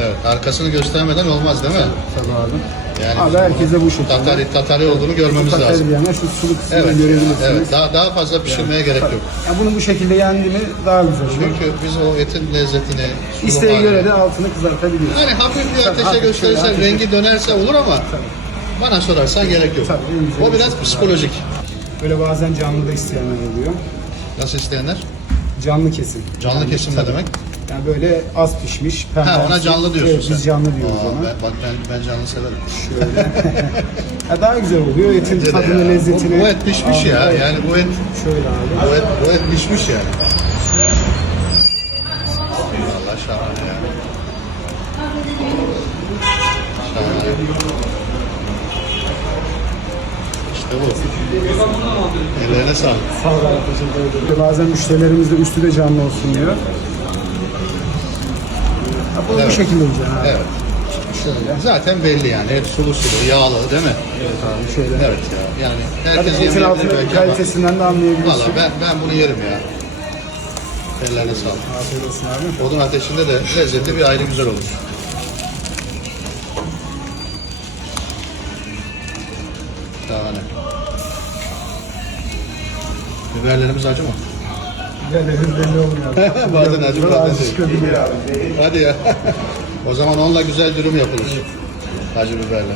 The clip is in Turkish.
Evet, arkasını göstermeden olmaz değil mi? Tabii abi. Yani Abi herkese bu şekilde. Tatari, tatari olduğunu görmemiz Tabii lazım. yani şu suluk kısmını Evet, görebilirsiniz. evet. Daha, daha fazla pişirmeye gerek yok. Ya bunu bu şekilde yendi mi daha güzel olur. Çünkü biz o etin lezzetini... İsteğe sulu göre de altını kızartabiliyoruz. Yani hafif bir Tabii, ateşe hafif gösterirsen, ateşe- rengi dönerse olur ama bana sorarsan gerek yok. Tabii, o biraz bu. psikolojik. Böyle bazen canlı da isteyenler oluyor. Nasıl isteyenler? Canlı kesim. Canlı Yani kesim ne tabii. demek? Yani böyle az pişmiş. Pembe Ha ona canlı diyorsun evet, sen. Biz canlı diyoruz Aa, ona. ben, bak ben, ben canlı severim. Şöyle. ya daha güzel oluyor. Etin Bence tadını, ya. lezzetini. Bu, bu et pişmiş ya. alıyor. Yani bu et, Şöyle abi. bu et, bu et pişmiş yani. Allah şahane ya. Şahane. İşte bu. Ellerine sağlık. Sağ. Teşekkür ederim. Bazen müşterilerimiz de üstü de canlı olsun diyor. Ha, bu, bu Evet. şekilde olacak abi. Evet. Şöyle. Zaten belli yani. Et sulu sulu, yağlı değil mi? Evet abi şöyle. Evet ya. Yani herkes yemeyebilir altındaki ama. kalitesinden de anlayabilirsin. Valla ben, ben bunu yerim ya. Ellerine sağlık. Afiyet olsun abi. Odun ateşinde de lezzeti bir ayrı güzel olur. Şahane. Biberlerimiz acı mı? Olmuyor. bazen acı bazen abi. Hadi ya. o zaman onunla güzel dürüm yapılır. Acı biberle.